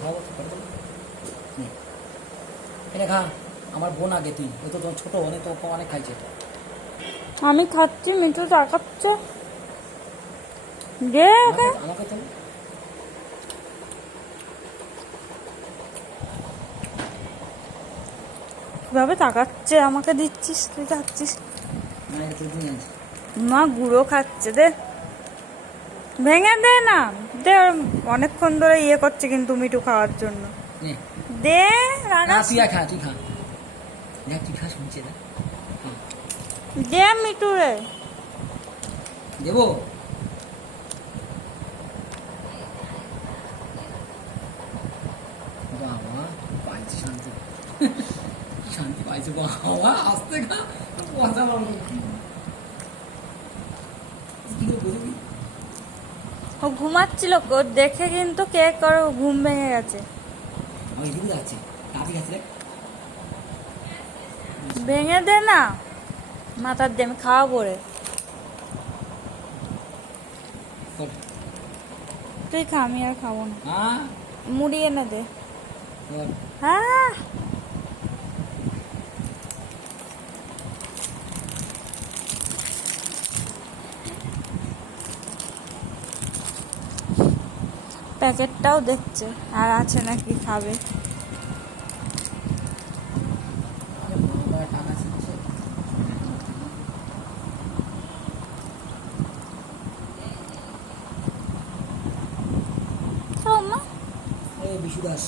খাওয়াবো এটা খা আমার বোন আগে তুই ওই তো তোমার ছোটো অনেক তো অনেক খাইছে আমি খাচ্ছি, মিঠু তাকাচ্ছে। দে ওকে। আমাকে তো কিভাবে তাকাচ্ছে, আমাকে দিচ্ছিস, তুই খাচ্ছিস। না এটা তুই নিয়ে আনছিস মা গুঁড়ো খাচ্ছে, দে ভেঙে দে না, দে। অনেকক্ষণ ধরে ইয়ে করছে কিন্তু মিঠু খাওয়ার জন্য। নে দে না রাগাস। তুই খা তুই খা দেখ তুই খা শুনছে না দে মিঠু রে। দেবো বাবা পাইছি শান্তি শান্তি পাইছে বাবা আসতে খা মজা পাবো কি করে বুঝবি ও ঘুমাচ্ছিল, দেখে কিন্তু কেক আর ঘুম ভেঙে গেছে। ওই দিকে যাচ্ছে কাটি গেছে রে ভেঙে দে না, মাথার দিয়ে আমি খাওয়াবো রে। চল। তুই খা, আমি আর খাবো না। হ্যাঁ মুড়ি এনে দে। চল। হ্যাঁ প্যাকেটটাও দেখছে আর আছে নাকি খাবে। বাবা টাকা শিখছে খাও মা। বিশু দাস